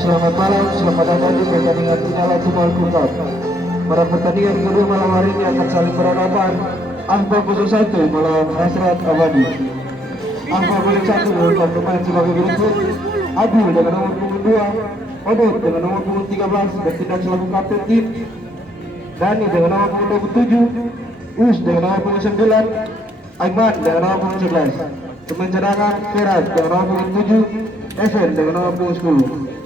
Selamat malam, selamat datang di pertandingan final Jumal Cup. Pada pertandingan kedua malam hari ini akan saling berhadapan Angka 01 melawan Hasrat Abadi. Angka 01 merupakan pemain sebagai berikut: Adil dengan nomor punggung 2, Odot dengan nomor punggung 13 bertindak selaku kapten tim, Dani dengan nomor punggung 27, Us dengan nomor punggung 9, Aiman dengan nomor punggung 11. Pemain cadangan Ferat dengan nomor punggung 7, Evan dengan nomor punggung 10.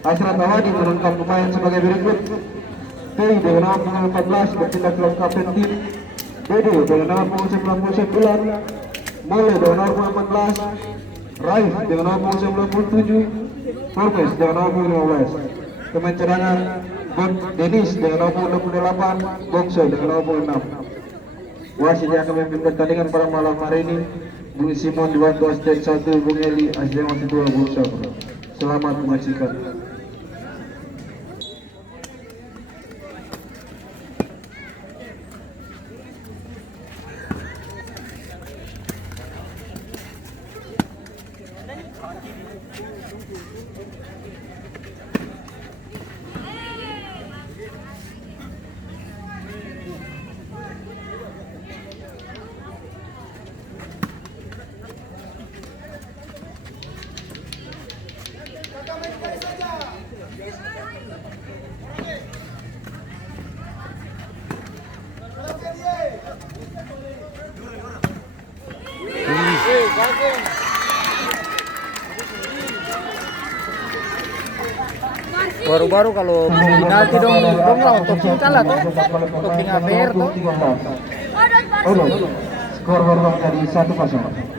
Hasrat Abadi menurunkan pemain sebagai berikut: Tei dengan nomor punggung 14 bertindak selaku kapten tim, Dede dengan nomor punggung 99, Mole dengan nomor punggung 14, Raif dengan nomor punggung 97, Forbes dengan nomor punggung 15. Pemain cadangan Denis dengan nomor punggung 28, Bongso dengan nomor punggung 6. Wasit yang akan memimpin pertandingan pada malam hari ini Bung Simon dibantu asisten 1 Bung Eli, asisten 2 Bung Syafra. Selamat menyaksikan. Baru-baru kalau penalti dong lah untuk kalah tuh, untuk APR tuh. Skor berubah jadi 1-0.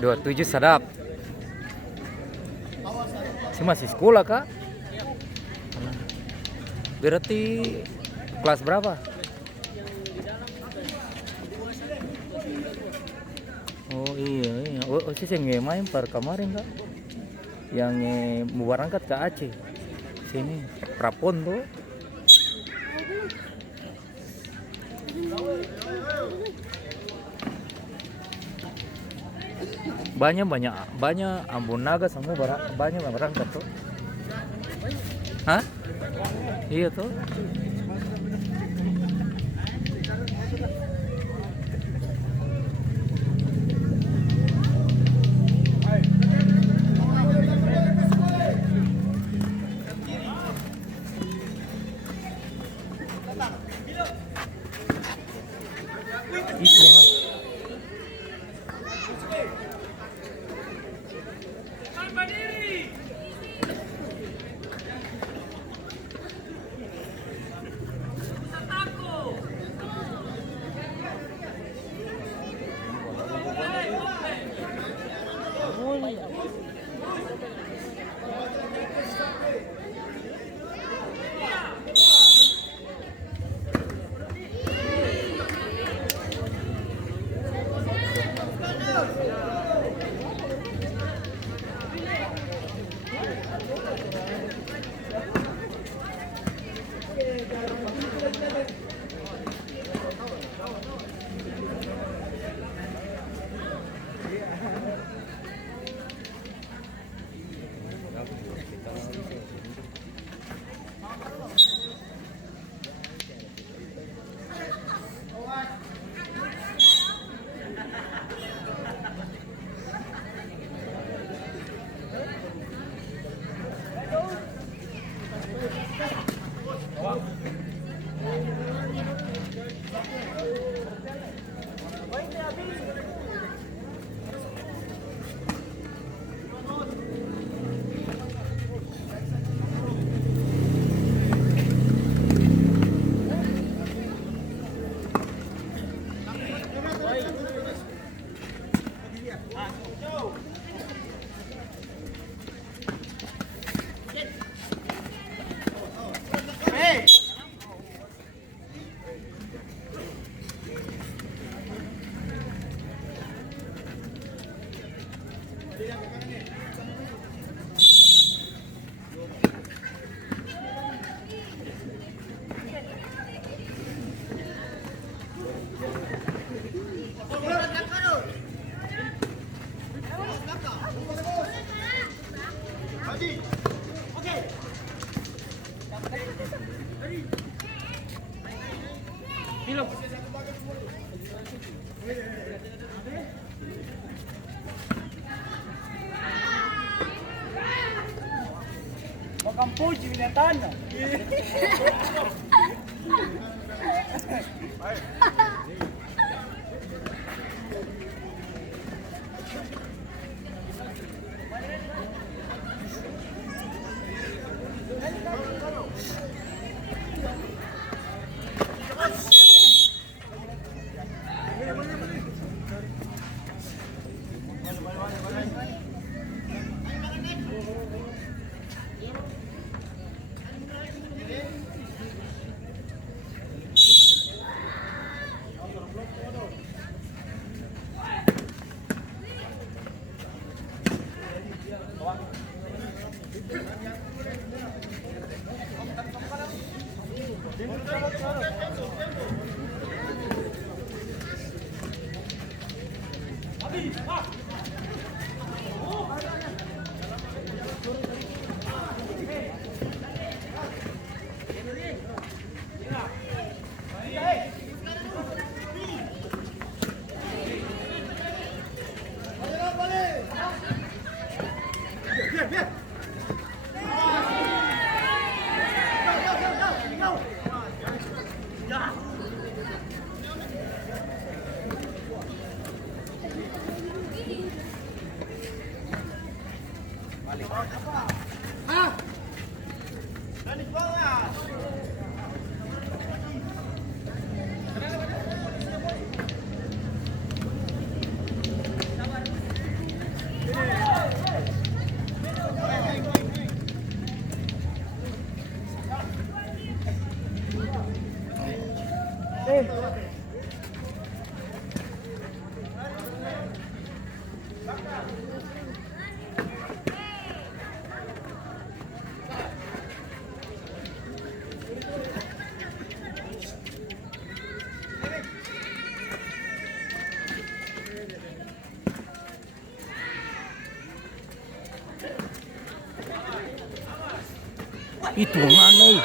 Dua tujuh sadap. Si masih sekolah kak? Berarti kelas berapa? Oh iya. Oh sih yang main per kemarin kak? Yang mau berangkat ke Aceh. Sini Prapon tuh. banyak Ambon Naga semua banyak berangkat tuh. Hah? Iya tuh. Itu mah. Makampuji binatana. Itu mana?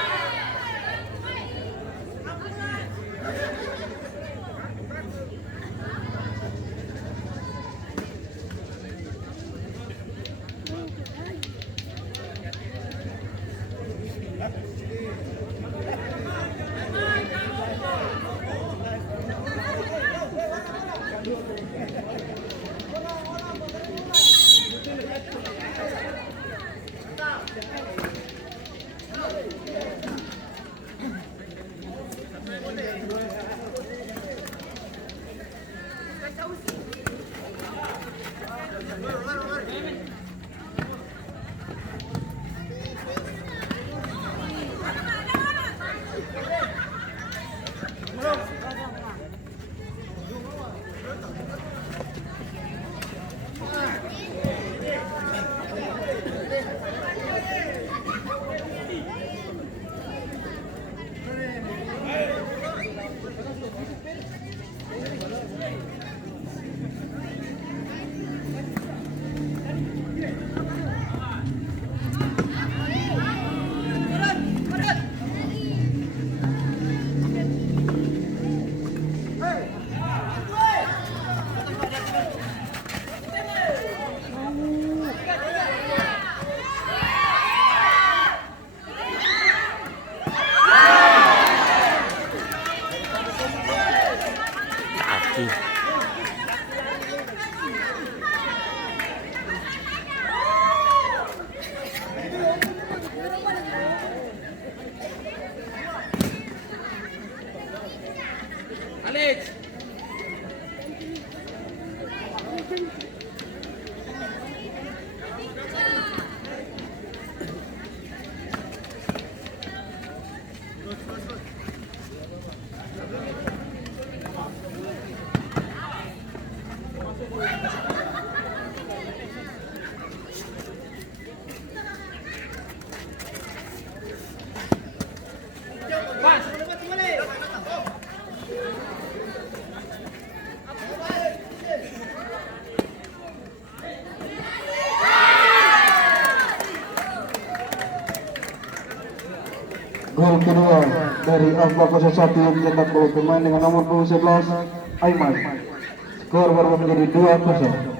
Gol kedua dari dari Alfa 01 yang dicetak oleh pemain dengan nomor 11 Aiman. Skor berubah menjadi 2-0.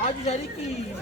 Maju Jariki.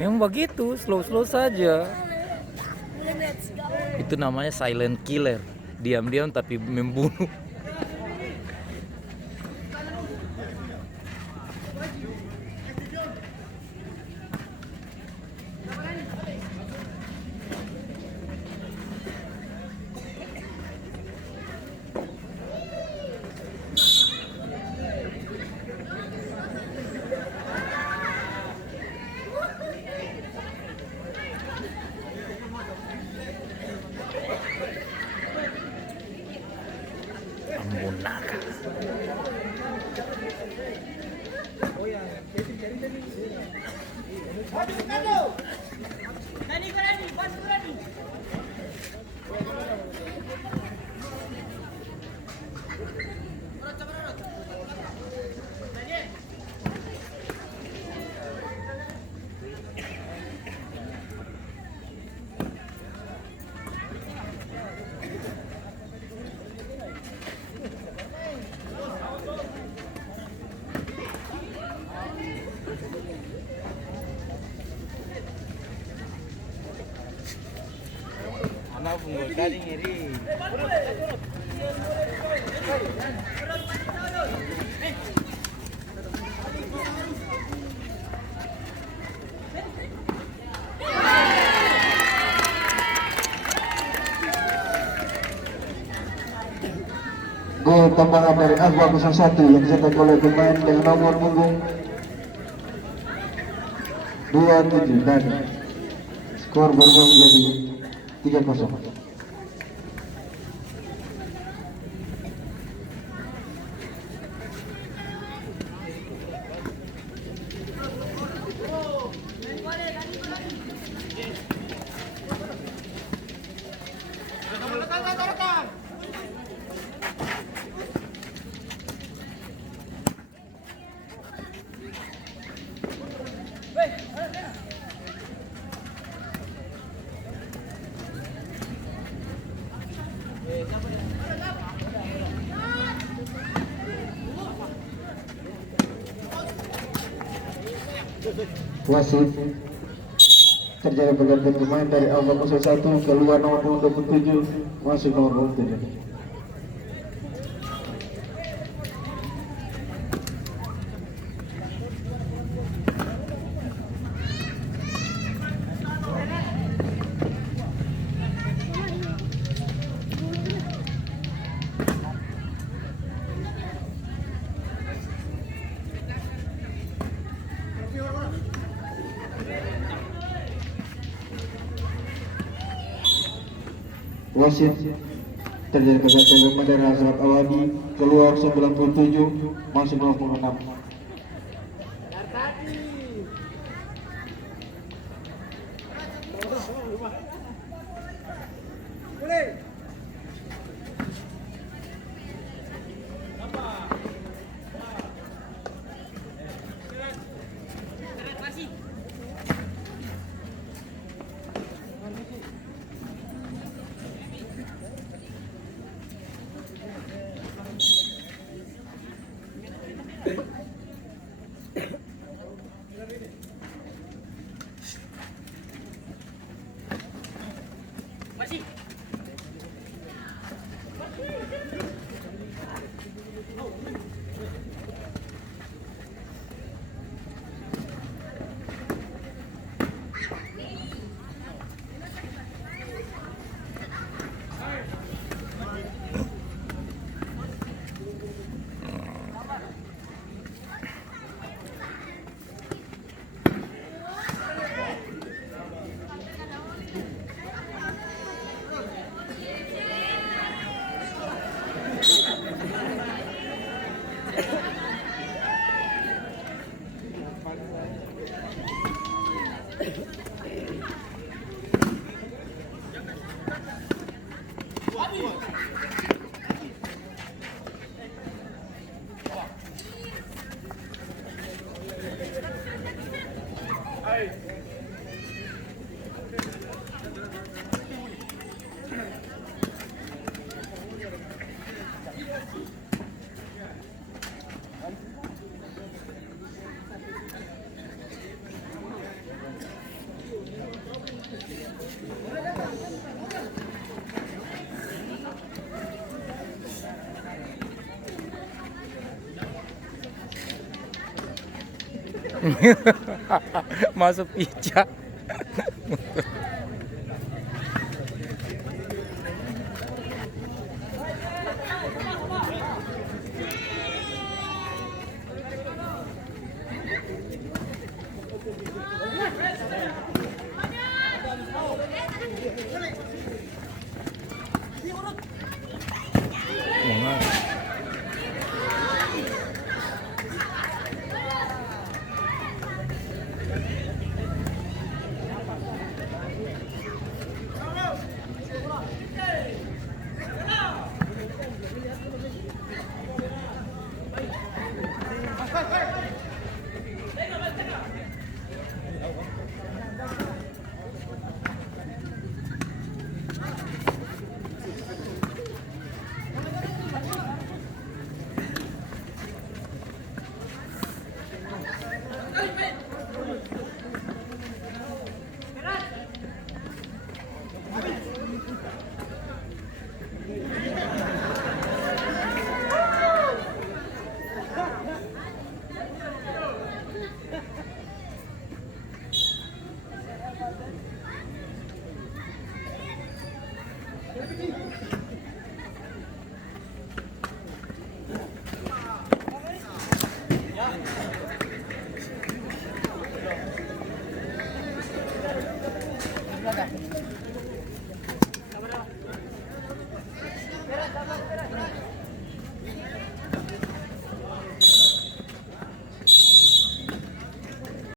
Memang begitu, slow-slow saja. Itu namanya silent killer. Diam-diam tapi membunuh. nabung gol tadi ngiri. Gol tambahan dari Akbar 01 yang dicetak oleh pemain dengan nomor punggung 27 dan skor berubah menjadi 3-0. Wasit terjadi pergantian pemain dari Akbar 01 keluar nomor punggung 27 masuk nomor punggung 7. Wasit terjadi pergantian pemain dari Hasrat Awadi keluar 97 masuk nomor punggung 6. Masuk pijak.